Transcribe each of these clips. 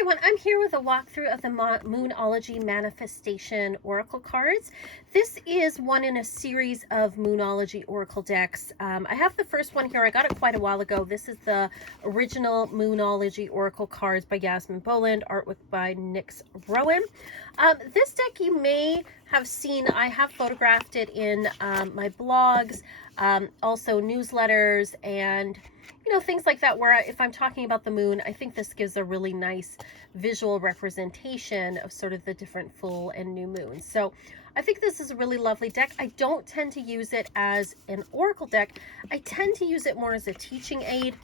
everyone, I'm here with a walkthrough of the Moonology Manifestation Oracle cards. This is one in a series of Moonology Oracle decks. I have the first one here. I got it quite a while ago. This is the original Moonology Oracle cards by Yasmin Boland, artwork by Nyx Rowan. This deck you may have seen. I have photographed it in my blogs, also newsletters, and things like that, where if I'm talking about the moon, I think this gives a really nice visual representation of sort of the different full and new moons. So I think this is a really lovely deck. I don't tend to use it as an oracle deck. I tend to use it more as a teaching aid.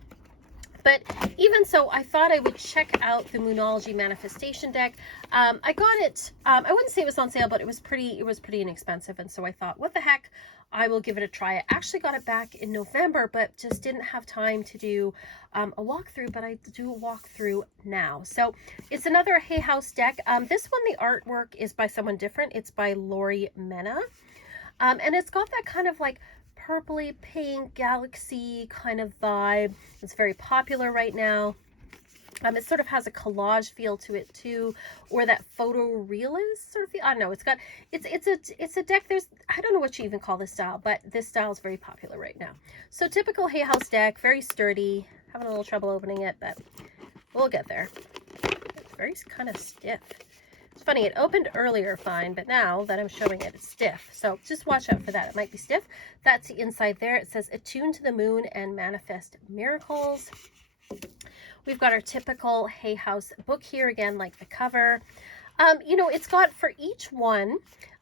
But even so, I thought I would check out the Moonology Manifestation deck. I got it, I wouldn't say it was on sale, but it was pretty inexpensive. And so I thought, what the heck, I will give it a try. I actually got it back in November, but just didn't have time to do a walkthrough, but I do a walkthrough now. So it's another Hay House deck. This one, the artwork is by someone different. It's by Lori Mena. And it's got that kind of like purpley pink galaxy kind of vibe. It's very popular right now. It sort of has a collage feel to it too, or that photorealist sort of feel. I don't know. It's a deck. I don't know what you even call this style, but this style is very popular right now. So typical Hay House deck, very sturdy. Having a little trouble opening it, but we'll get there. It's very kind of stiff. It's funny, it opened earlier fine, but now that I'm showing it, it's stiff. So just watch out for that. It might be stiff. That's the inside there. It says, attune to the moon and manifest miracles. We've got our typical Hay House book here, again, like the cover. It's got for each one,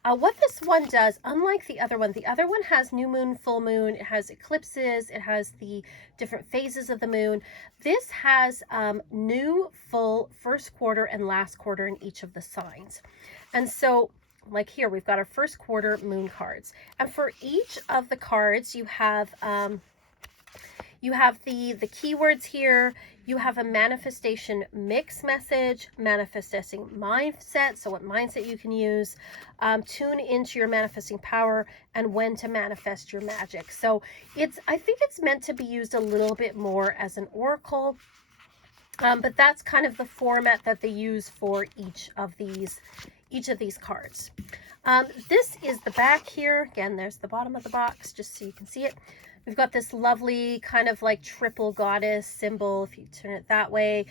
what this one does, unlike the other one has new moon, full moon, it has eclipses, it has the different phases of the moon. This has new, full, first quarter, and last quarter in each of the signs. And so, like here, we've got our first quarter moon cards. And for each of the cards, you have the keywords here. You have a manifestation mix message, manifesting mindset, so what mindset you can use, tune into your manifesting power, and when to manifest your magic. So I think it's meant to be used a little bit more as an oracle, but that's kind of the format that they use for each of these cards. This is the back here. Again, there's the bottom of the box, just so you can see it. We've got this lovely kind of like triple goddess symbol, if you turn it that way.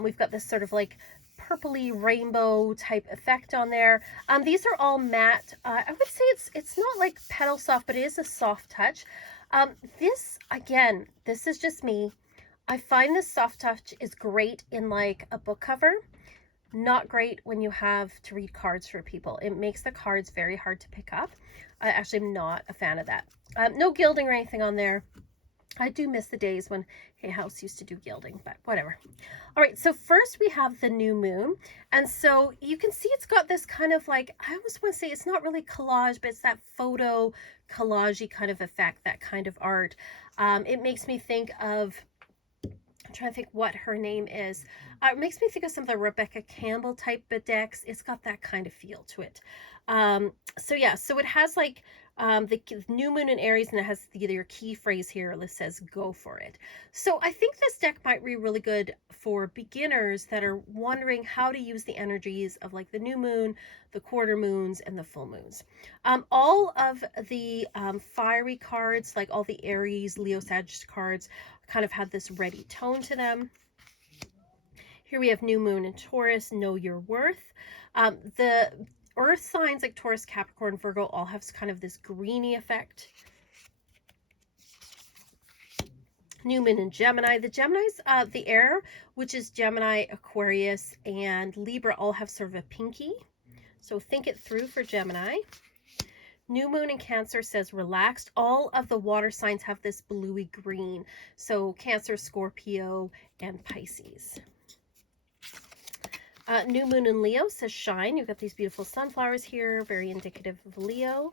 We've got this sort of like purpley rainbow type effect on there. These are all matte. I would say it's not like petal soft, but it is a soft touch. This, again, this is just me. I find this soft touch is great in like a book cover. Not great when you have to read cards for people. It makes the cards very hard to pick up. I actually am not a fan of that. No gilding or anything on there. I do miss the days when Hay House used to do gilding, but whatever. All right, so first we have the new moon. And so you can see it's got this kind of like, I almost want to say it's not really collage, but it's that photo collage-y kind of effect, that kind of art. It makes me think of, I'm trying to think what her name is. It makes me think of some of the Rebecca Campbell type of decks. It's got that kind of feel to it. So yeah, so it has like the new moon in Aries, and it has your key phrase here that says go for it. So I think this deck might be really good for beginners that are wondering how to use the energies of like the new moon, the quarter moons, and the full moons. All of the fiery cards, like all the Aries, Leo, Sagittarius cards, kind of have this ready tone to them. Here we have new moon in Taurus, know your worth. The earth signs like Taurus, Capricorn, Virgo all have kind of this greeny effect. New moon in Gemini. The Geminis, the air, which is Gemini, Aquarius, and Libra, all have sort of a pinky. So think it through for Gemini. New moon in Cancer says relaxed. All of the water signs have this bluey green. So Cancer, Scorpio, and Pisces. New moon in Leo says shine. You've got these beautiful sunflowers here, very indicative of Leo.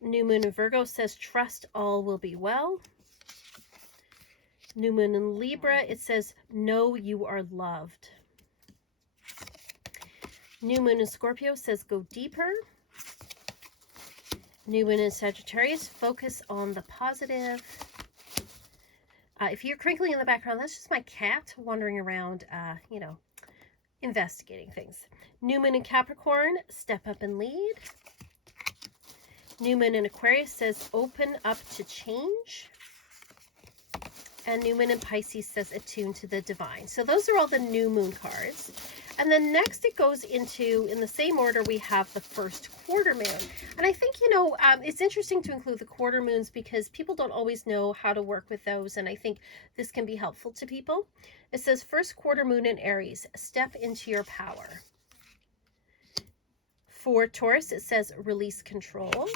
New moon in Virgo says trust, all will be well. New moon in Libra, it says know you are loved. New moon in Scorpio says go deeper. New moon in Sagittarius, focus on the positive. If you're crinkling in the background, that's just my cat wandering around, you know, investigating things. New moon in Capricorn, step up and lead. New moon in Aquarius says open up to change. And new moon in Pisces says attune to the divine. So those are all the new moon cards. And then next it goes into, in the same order, we have the first quarter moon. And I think, you know, it's interesting to include the quarter moons because people don't always know how to work with those. And I think this can be helpful to people. It says first quarter moon in Aries, step into your power. For Taurus, it says release control.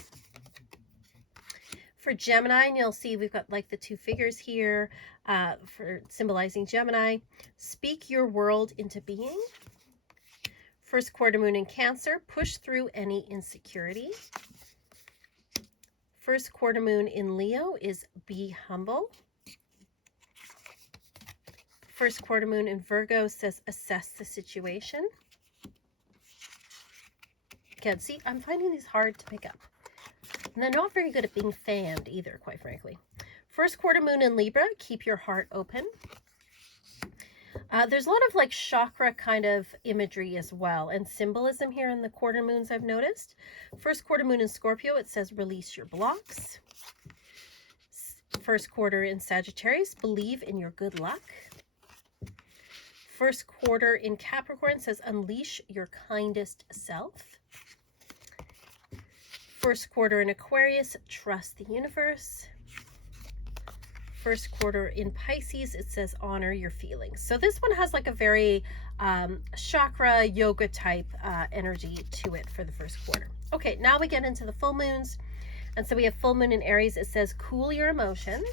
For Gemini, and you'll see we've got like the two figures here for symbolizing Gemini. Speak your world into being. First quarter moon in Cancer, push through any insecurity. First quarter moon in Leo is be humble. First quarter moon in Virgo says assess the situation. Again, see, I'm finding these hard to pick up. And they're not very good at being fanned either, quite frankly. First quarter moon in Libra, keep your heart open. There's a lot of like chakra kind of imagery as well and symbolism here in the quarter moons I've noticed. First quarter moon in Scorpio, it says release your blocks. First quarter in Sagittarius, believe in your good luck. First quarter in Capricorn says unleash your kindest self. First quarter in Aquarius, trust the universe. First quarter in Pisces, it says honor your feelings. So this one has like a very chakra yoga type energy to it for the first quarter. Okay, now we get into the full moons. And so we have full moon in Aries. It says cool your emotions.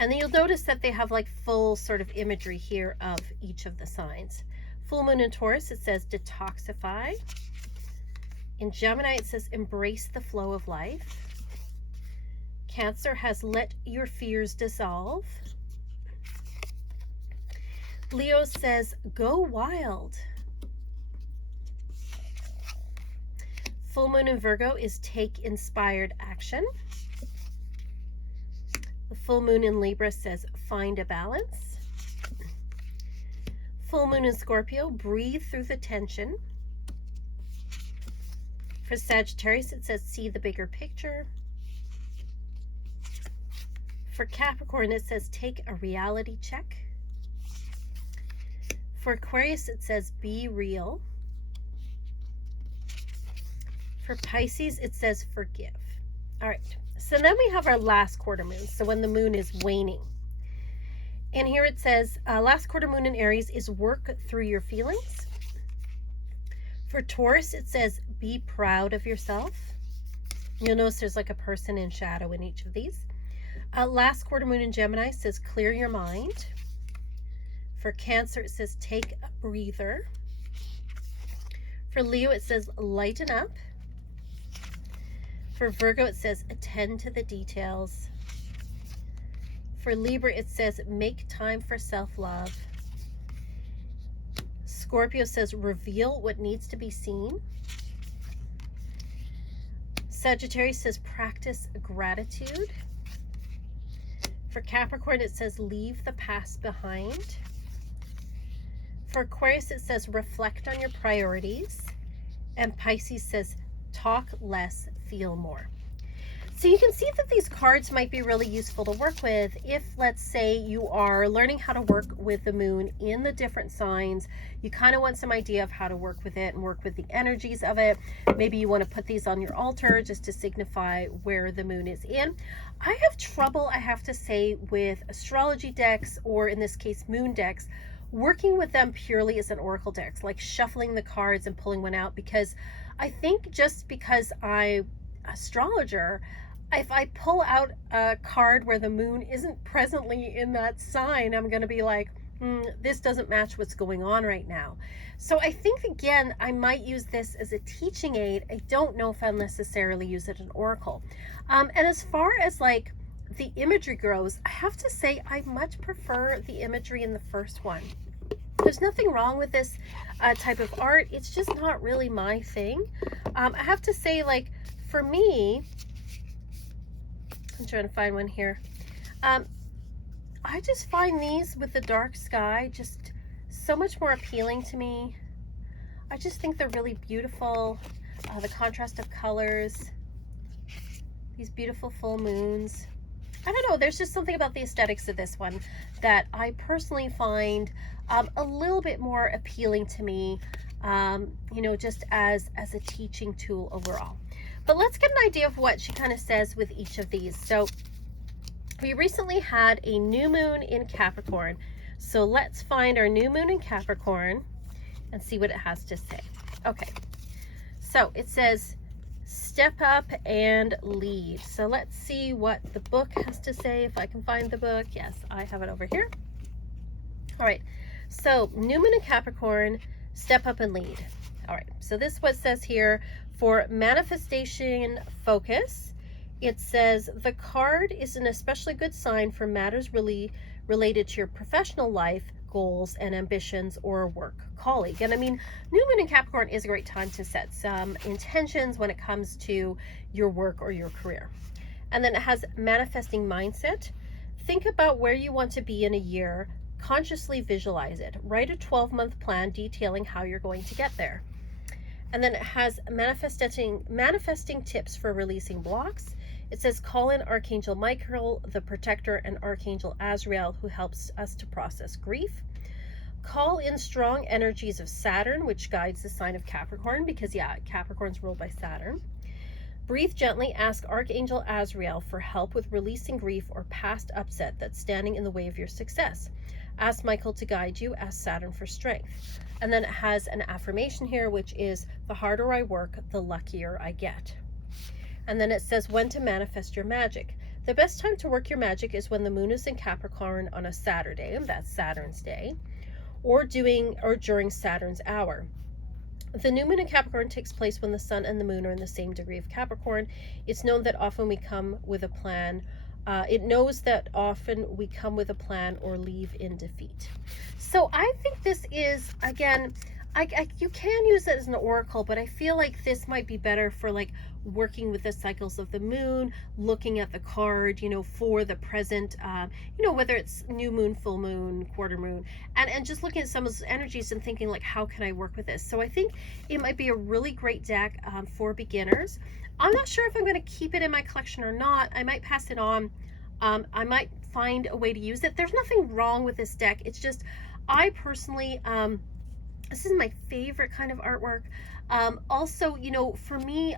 And then you'll notice that they have like full sort of imagery here of each of the signs. Full moon in Taurus, it says detoxify. In Gemini, it says embrace the flow of life. Cancer has let your fears dissolve. Leo says go wild. Full moon in Virgo is take inspired action. The full moon in Libra says find a balance. Full moon in Scorpio, breathe through the tension. For Sagittarius, it says see the bigger picture. For Capricorn, it says take a reality check. For Aquarius, it says be real. For Pisces, it says forgive. All right, so then we have our last quarter moon, so when the moon is waning. And here it says last quarter moon in Aries is work through your feelings. For Taurus, it says be proud of yourself. You'll notice there's like a person in shadow in each of these. Last quarter moon in Gemini says clear your mind. For Cancer, it says take a breather. For Leo, it says lighten up. For Virgo, it says attend to the details. For Libra, it says make time for self-love. Scorpio says reveal what needs to be seen. Sagittarius says practice gratitude. For Capricorn, it says leave the past behind. For Aquarius, it says reflect on your priorities. And Pisces says talk less, feel more. So you can see that these cards might be really useful to work with if, let's say, you are learning how to work with the moon in the different signs. You kind of want some idea of how to work with it and work with the energies of it. Maybe you want to put these on your altar just to signify where the moon is in. I have trouble, I have to say, with astrology decks, or in this case, moon decks, working with them purely as an oracle decks, like shuffling the cards and pulling one out, because I think just because I'm an astrologer, if I pull out a card where the moon isn't presently in that sign, I'm going to be like, this doesn't match what's going on right now. So I think, again, I might use this as a teaching aid. I don't know if I'll necessarily use it as an oracle. And as far as like the imagery goes, I have to say I much prefer the imagery in the first one. There's nothing wrong with this type of art. It's just not really my thing. I have to say, like, for me, I'm trying to find one here. Um, I just find these with the dark sky just so much more appealing to me. I just think they're really beautiful. The contrast of colors, these beautiful full moons. I don't know, there's just something about the aesthetics of this one that I personally find a little bit more appealing to me, you know, just as a teaching tool overall. But let's get an idea of what she kind of says with each of these. So we recently had a new moon in Capricorn. So let's find our new moon in Capricorn and see what it has to say. Okay, so it says, step up and lead. So let's see what the book has to say, if I can find the book. Yes, I have it over here. All right, so new moon in Capricorn, step up and lead. All right, so this is what it says here for manifestation focus. It says the card is an especially good sign for matters really related to your professional life, goals and ambitions, or work colleague. And I mean, new moon in Capricorn is a great time to set some intentions when it comes to your work or your career. And then it has manifesting mindset. Think about where you want to be in a year, consciously visualize it. Write a 12-month plan detailing how you're going to get there. And then it has manifesting tips for releasing blocks. It says call in Archangel Michael, the protector, and Archangel Azrael, who helps us to process grief. Call in strong energies of Saturn, which guides the sign of Capricorn, because yeah, Capricorn's ruled by Saturn. Breathe gently, ask Archangel Azrael for help with releasing grief or past upset that's standing in the way of your success. Ask Michael to guide you, ask Saturn for strength. And then it has an affirmation here, which is, the harder I work, the luckier I get. And then it says when to manifest your magic. The best time to work your magic is when the moon is in Capricorn on a Saturday, and that's Saturn's day, or during Saturn's hour. The new moon in Capricorn takes place when the sun and the moon are in the same degree of Capricorn. It's known that often we come with a plan. It knows that often we come with a plan or leave in defeat. So I think this is, again, you can use it as an oracle, but I feel like this might be better for like working with the cycles of the moon, looking at the card, you know, for the present, you know, whether it's new moon, full moon, quarter moon, and just looking at some of those energies and thinking like, how can I work with this? So I think it might be a really great deck for beginners. I'm not sure if I'm going to keep it in my collection or not. I might pass it on. I might find a way to use it. There's nothing wrong with this deck. It's just, I personally, this is my favorite kind of artwork. Also, you know, for me,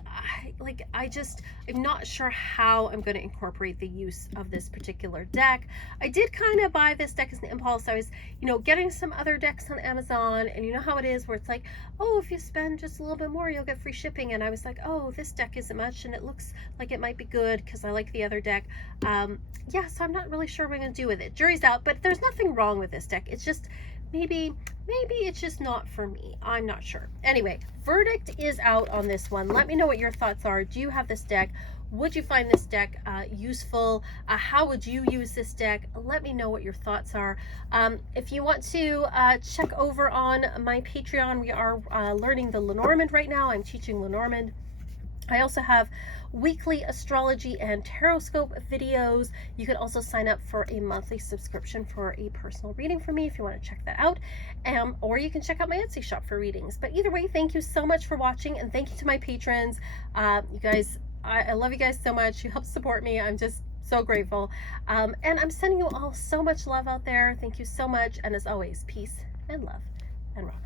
I'm not sure how I'm going to incorporate the use of this particular deck. I did kind of buy this deck as an impulse. I was, you know, getting some other decks on Amazon, and you know how it is where it's like, oh, if you spend just a little bit more, you'll get free shipping. And I was like, oh, this deck isn't much, and it looks like it might be good because I like the other deck. Yeah, so I'm not really sure what I'm going to do with it. Jury's out, but there's nothing wrong with this deck. It's just, maybe it's just not for me. I'm not sure. Anyway, verdict is out on this one. Let me know what your thoughts are. Do you have this deck? Would you find this deck useful? How would you use this deck? Let me know what your thoughts are. If you want to check over on my Patreon, we are learning the Lenormand right now. I'm teaching Lenormand. I also have weekly astrology and taroscope videos. You can also sign up for a monthly subscription for a personal reading from me if you want to check that out. Or you can check out my Etsy shop for readings. But either way, thank you so much for watching, and thank you to my patrons. You guys, I love you guys so much. You help support me. I'm just so grateful. And I'm sending you all so much love out there. Thank you so much. And as always, peace and love and rock.